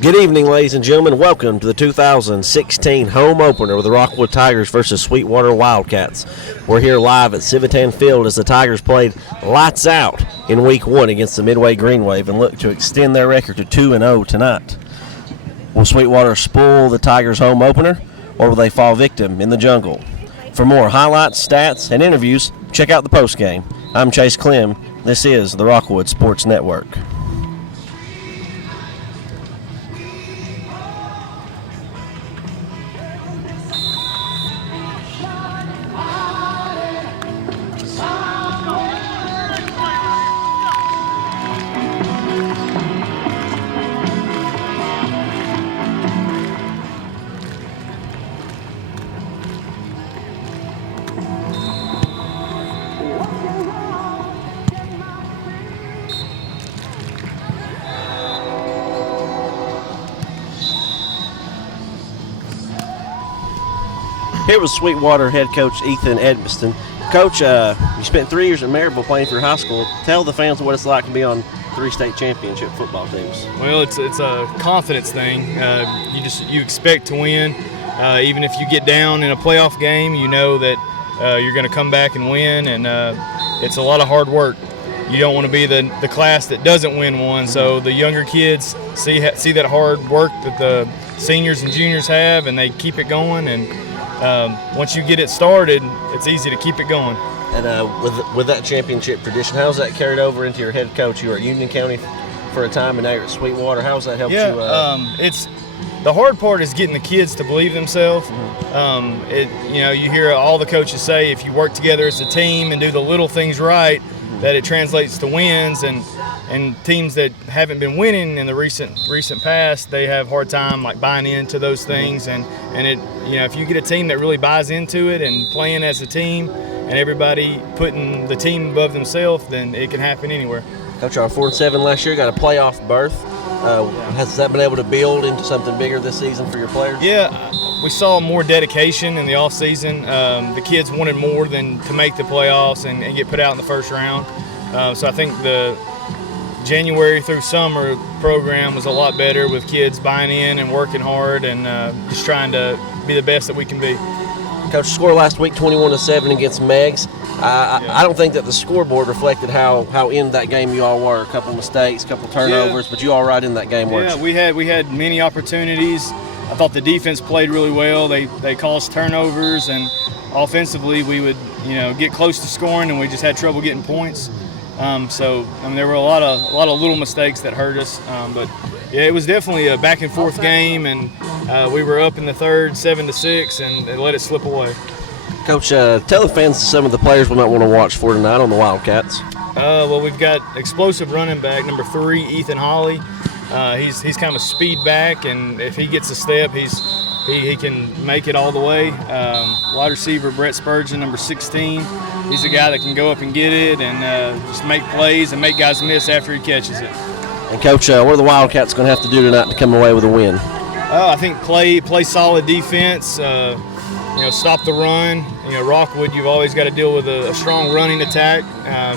Good evening, ladies and gentlemen. Welcome to the 2016 home opener with the Rockwood Tigers versus Sweetwater Wildcats. We're here live at Civitan Field as the Tigers played lights out in Week 1 against the Midway Green Wave and look to extend their record to 2-0 tonight. Will Sweetwater spoil the Tigers home opener, or will they fall victim in the jungle? For more highlights, stats, and interviews, check out the postgame. I'm Chase Clem. This is the Rockwood Sports Network. Here was Sweetwater head coach Ethan Edmiston. Coach, you spent 3 years at Maryville playing for high school. Tell the fans what it's like to be on 3 state championship football teams. Well, it's a confidence thing. You expect to win. Even if you get down in a playoff game, you know that you're going to come back and win, and it's a lot of hard work. You don't want to be the class that doesn't win one. So the younger kids see that hard work that the seniors and juniors have, and they keep it going. And once you get it started, it's easy to keep it going. And with that championship tradition, how's that carried over into your head coach? You were at Union County for a time, and now you're at Sweetwater. How's that helped you? It's the hard part is getting the kids to believe themselves. You hear all the coaches say, if you work together as a team and do the little things right, that it translates to wins. And teams that haven't been winning in the recent past, they have a hard time like buying into those things. And it, if you get a team that really buys into it and playing as a team, and everybody putting the team above themselves, then it can happen anywhere. Coach, our 4-7 last year, got a playoff berth. Has that been able to build into something bigger this season for your players? Yeah, we saw more dedication in the offseason. The kids wanted more than to make the playoffs and get put out in the first round. So I think the January through summer program was a lot better with kids buying in and working hard and just trying to be the best that we can be. Coach, score last week 21-7 against Meggs. I don't think that the scoreboard reflected how in that game you all were. A couple mistakes, a couple turnovers, but you all right in that game, weren't you? Yeah, we had many opportunities. I thought the defense played really well. They caused turnovers, and offensively we would get close to scoring, and we just had trouble getting points. There were a lot of little mistakes that hurt us, but yeah, it was definitely a back and forth game, and we were up in the third 7-6 and they let it slip away. Coach, tell the fans some of the players we might want to watch for tonight on the Wildcats. Well, we've got explosive running back number 3, Ethan Hawley. He's kind of a speed back, and if he gets a step, he can make it all the way. Wide receiver Brett Spurgeon, number 16. He's a guy that can go up and get it and just make plays and make guys miss after he catches it. And Coach, what are the Wildcats going to have to do tonight to come away with a win? I think play solid defense. Stop the run. Rockwood, you've always got to deal with a strong running attack.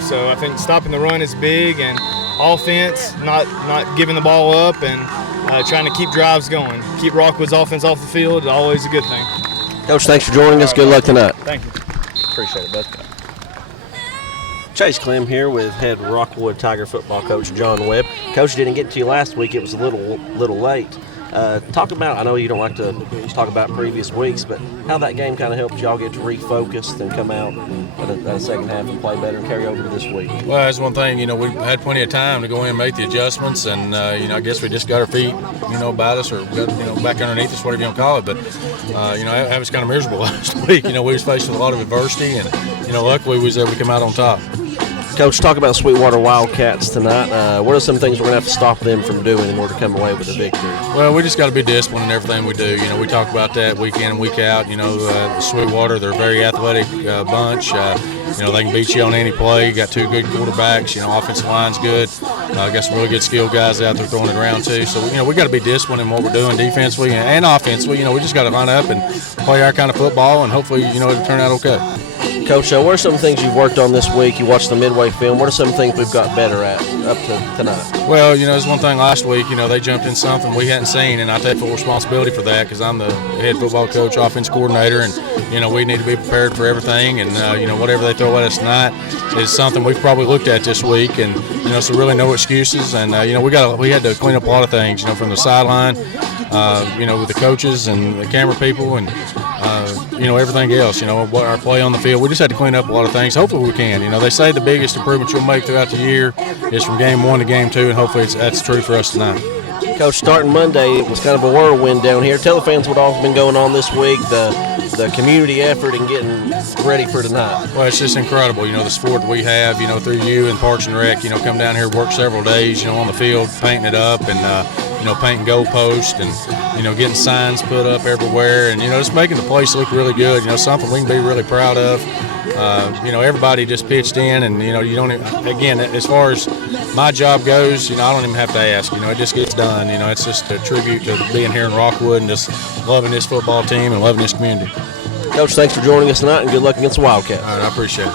So I think stopping the run is big, and offense, not giving the ball up and trying to keep drives going. Keep Rockwood's offense off the field is always a good thing. Coach, thanks for joining us. Good luck tonight. Thank you. Appreciate it, bud. Chase Clem here with head Rockwood Tiger football coach John Webb. Coach, didn't get to you last week. It was a little late. Talk about, I know you don't like to talk about previous weeks, but how that game kind of helped y'all get refocused and come out in the second half and play better and carry over to this week. Well, that's one thing, we had plenty of time to go in and make the adjustments, and, I guess we just got our feet, about us or, back underneath us, whatever you want to call it. But, that was kind of miserable last week. We was faced with a lot of adversity, and, luckily we was able to come out on top. Coach, talk about Sweetwater Wildcats tonight. What are some things we're going to have to stop them from doing in order to come away with a victory? Well, we just got to be disciplined in everything we do. We talk about that week in and week out. Sweetwater, they're a very athletic bunch. They can beat you on any play. You got two good quarterbacks. Offensive line's good. Got some really good skilled guys out there throwing it around too. So, we got to be disciplined in what we're doing defensively and offensively. We just got to line up and play our kind of football, and hopefully, it'll turn out okay. Coach, what are some things you've worked on this week? You watched the midway film. What are some things we've got better at up to tonight? Well, there's one thing last week, they jumped in something we hadn't seen, and I take full responsibility for that because I'm the head football coach, offense coordinator, and, we need to be prepared for everything. And, whatever they throw at us tonight is something we've probably looked at this week. And, so really no excuses. And, we had to clean up a lot of things, from the sideline, with the coaches and the camera people and, everything else, our play on the field. We just had to clean up a lot of things. Hopefully we can. They say the biggest improvement you'll make throughout the year is from game 1 to game 2, and hopefully that's true for us tonight. Coach, starting Monday, it was kind of a whirlwind down here. Tell the fans what all's been going on this week, the community effort and getting ready for tonight. Well, it's just incredible, the support that we have, through you and Parks and Rec, come down here, work several days, on the field, painting it up and, painting goalposts and, getting signs put up everywhere and, just making the place look really good, something we can be really proud of. Everybody just pitched in and, you don't even, again, as far as my job goes, I don't even have to ask, it just gets done. It's just a tribute to being here in Rockwood and just loving this football team and loving this community. Coach, thanks for joining us tonight and good luck against the Wildcats. All right, I appreciate it.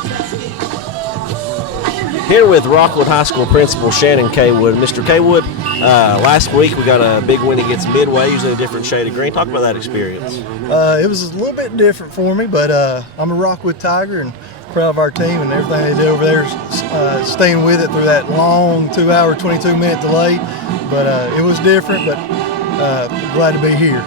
Here with Rockwood High School Principal Shannon Cawood. Mr. Cawood, last week we got a big win against Midway, usually a different shade of green. Talk about that experience. It was a little bit different for me, but I'm a Rockwood Tiger and proud of our team and everything they did over there, staying with it through that long 2-hour, 22-minute delay. But it was different, but glad to be here.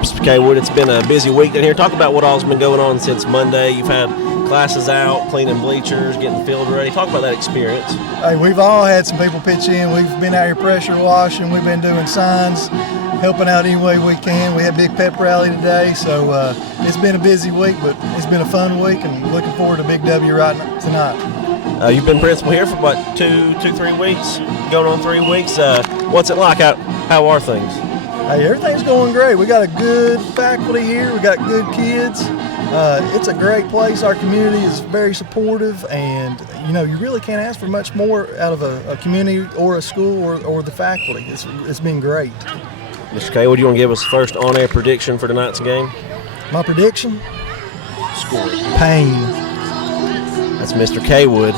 Mr. Cawood, it's been a busy week down here. Talk about what all's been going on since Monday. You've had classes out, cleaning bleachers, getting field ready. Talk about that experience. Hey, we've all had some people pitch in. We've been out here pressure washing. We've been doing signs, helping out any way we can. We had a big pep rally today, so it's been a busy week, but it's been a fun week, and looking forward to a big W right tonight. You've been principal here for about 3 weeks, going on 3 weeks. What's it like? How are things? Hey, everything's going great. We got a good faculty here. We got good kids. It's a great place. Our community is very supportive, and you really can't ask for much more out of a community or a school or the faculty. It's been great. Mr. Cawood, do you want to give us the first on-air prediction for tonight's game? My prediction? Score. Pain. That's Mr. Cawood.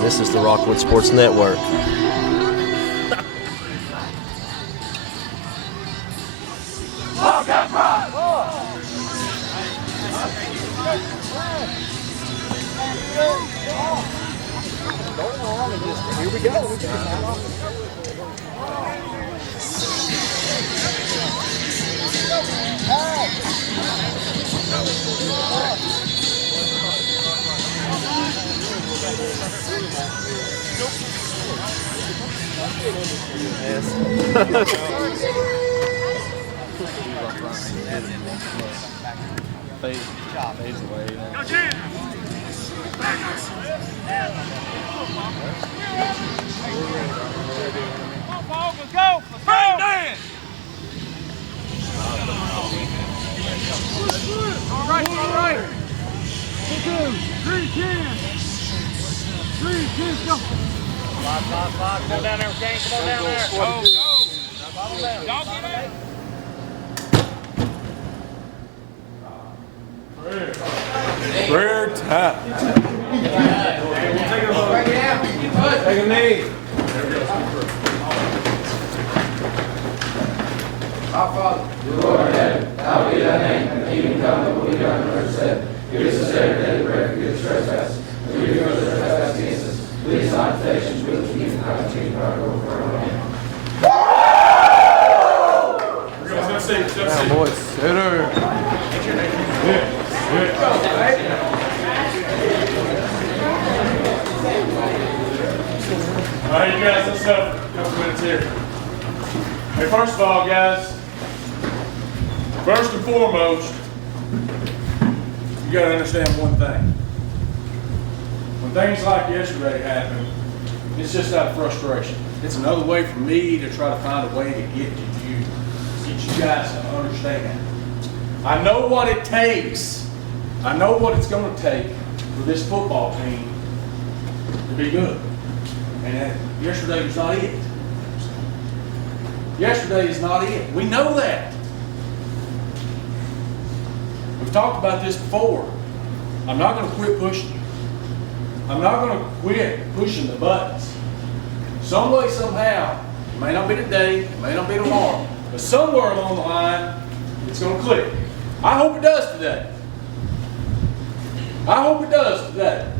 This is the Rockwood Sports Network. Here we go. Go down there, Kane. Come on down there. Go. Y'all get out. Prayer time. Take a knee. Our Father, who art in heaven, hallowed be thy name. Thy kingdom come, thy will be done on earth as it is in heaven. Give us this day our daily bread, forgive us trespasses, and we forgive those that trespass against us. Lead us not into temptation, but keep us from evil. For thine is the power, and the glory, forever. Now, boys, sitter. All right, you guys, let's have a couple minutes here. Hey, first of all, guys, first and foremost, you got to understand one thing. When things like yesterday happen, it's just out of frustration. It's another way for me to try to find a way to get you guys to understand. I know what it takes. I know what it's going to take for this football team to be good. And yesterday was not it. Yesterday is not it. We know that. We've talked about this before. I'm not going to quit pushing. I'm not going to quit pushing the buttons. Some way, somehow, it may not be today, it may not be tomorrow, but somewhere along the line, it's going to click. I hope it does today. I hope it does today.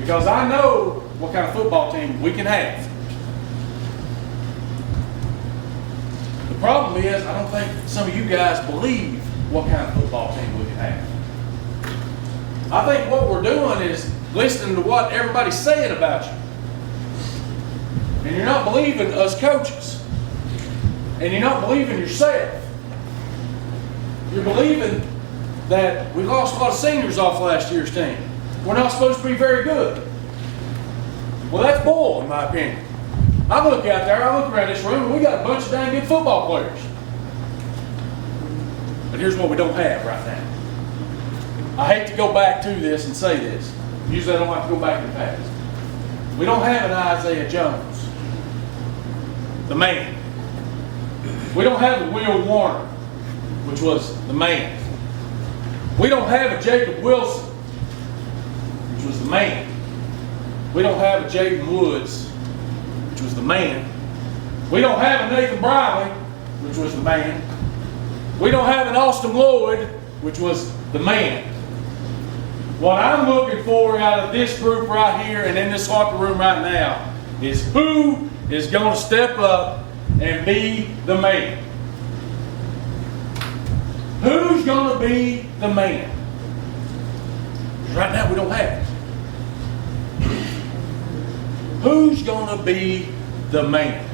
Because I know what kind of football team we can have. The problem is, I don't think some of you guys believe what kind of football team we can have. I think what we're doing is listening to what everybody's saying about you. And you're not believing us coaches. And you're not believing yourself. You're believing that we lost a lot of seniors off last year's team. We're not supposed to be very good. Well, that's bull, in my opinion. I look out there, I look around this room, and we got a bunch of dang good football players. But here's what we don't have right now. I hate to go back to this and say this. Usually I don't like to go back in the past. We don't have an Isaiah Jones, the man. We don't have a Will Warner, which was the man. We don't have a Jacob Wilson, which was the man. We don't have a Jaden Woods, which was the man. We don't have a Nathan Briley, which was the man. We don't have an Austin Lloyd, which was the man. What I'm looking for out of this group right here and in this locker room right now is who is going to step up and be the man. Who's going to be the man? Because right now we don't have it. Who's going to be the man?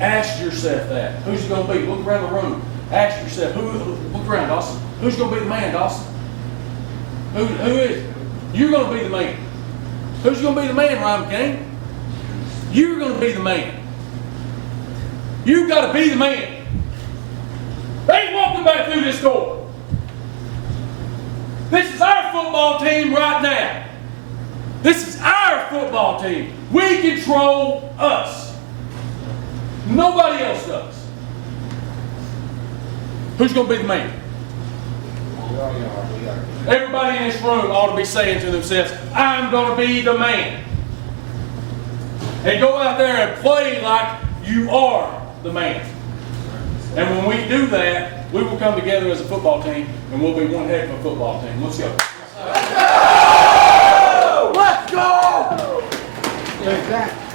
Ask yourself that. Who's it going to be? Look around the room. Ask yourself, look around, Dawson. Who's going to be the man, Dawson? Who is it? You're going to be the man. Who's going to be the man, Ryan McCain? You're going to be the man. You've got to be the man. They ain't walking back through this door. This is our football team right now. This is our football team. We control us. Nobody else does. Who's going to be the man? Everybody in this room ought to be saying to themselves, I'm going to be the man. And go out there and play like you are the man. And when we do that, we will come together as a football team, and we'll be one heck of a football team. Let's go. Let's go! Let's go!